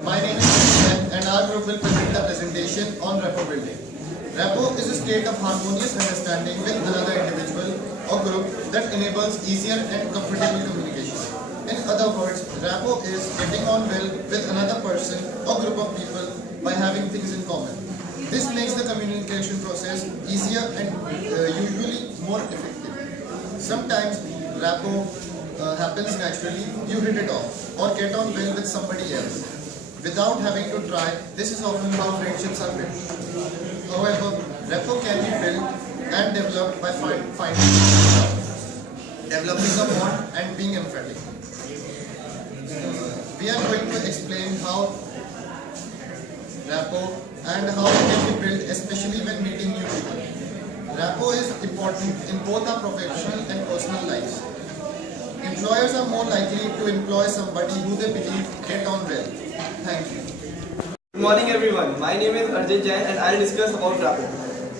My name is Krishnan and our group will present a presentation on rapport building. Rapport is a state of harmonious understanding with another individual or group that enables easier and comfortable communication. In other words, rapport is getting on well with another person or group of people by having things in common. This makes the communication process easier and usually more effective. Sometimes rapport happens naturally, you hit it off or get on well with somebody else. Without having to try, this is often how friendships are built. However, rapport can be built and developed by developing a bond and being emphatic. We are going to explain how rapport and how it can be built, especially when meeting new people. Rapport is important in both our professional and personal lives. Employers are more likely to employ somebody who they believe get on well. Thank you. Good morning everyone. My name is Arjay Jain and I will discuss about rapport.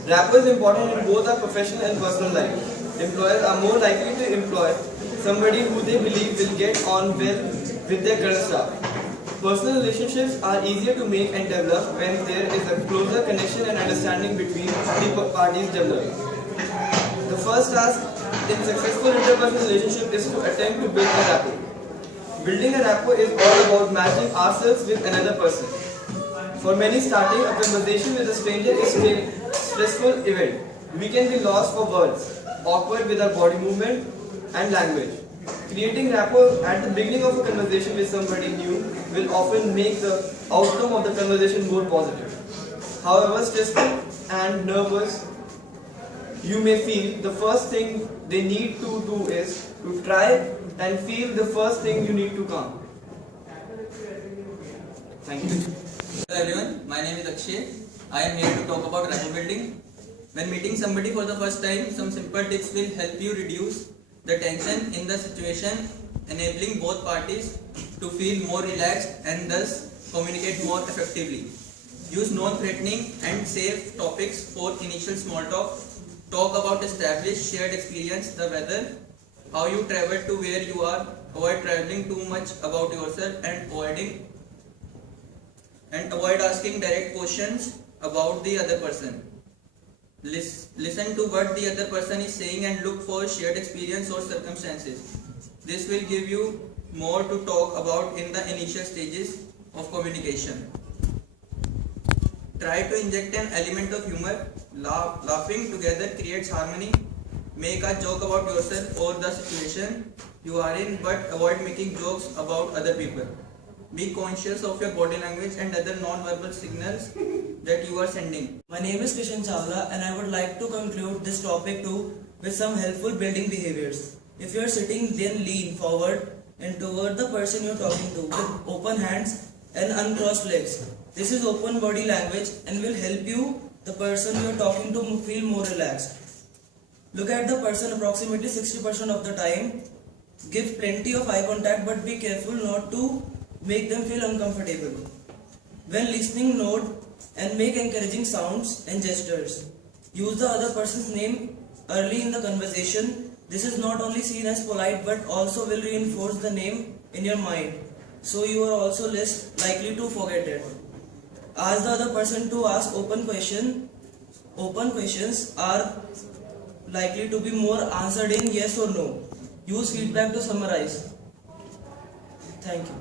Rapport is important in both our professional and personal life. Employers are more likely to employ somebody who they believe will get on well with their current staff. Personal relationships are easier to make and develop when there is a closer connection and understanding between the parties developed. The first task in successful interpersonal relationship is to attempt to build a rapport. Building a rapport is all about matching ourselves with another person. For many, starting a conversation with a stranger is a stressful event. We can be lost for words, awkward with our body movement and language. Creating rapport at the beginning of a conversation with somebody new will often make the outcome of the conversation more positive. However stressful and nervous you may feel, the first thing they need to do is to try and feel the first thing you need to come. Thank you. Hello everyone, my name is Akshay. I am here to talk about rapport building. When meeting somebody for the first time, some simple tips will help you reduce the tension in the situation, enabling both parties to feel more relaxed and thus communicate more effectively. Use non-threatening and safe topics for initial small talk. Talk about established shared experience, the weather, how you travel to where you are. Avoid traveling too much about yourself and avoid asking direct questions about the other person. Listen to what the other person is saying and look for shared experience or circumstances. This will give you more to talk about in the initial stages of communication. Try to inject an element of humor. Laughing together creates harmony. Make a joke about yourself or the situation you are in, but avoid making jokes about other people. Be conscious of your body language and other non-verbal signals that you are sending. My name is Kishan Chawla and I would like to conclude this topic too with some helpful building behaviors. If you are sitting, then lean forward and toward the person you are talking to with open hands and uncrossed legs. This is open body language and will help you, the person you are talking to, feel more relaxed. Look at the person approximately 60% of the time. Give plenty of eye contact, but be careful not to make them feel uncomfortable. When listening, nod and make encouraging sounds and gestures. Use the other person's name early in the conversation. This is not only seen as polite but also will reinforce the name in your mind, so you are also less likely to forget it. Ask the other person to ask open questions. Open questions are likely to be more answered in yes or no. Use feedback to summarize. Thank you.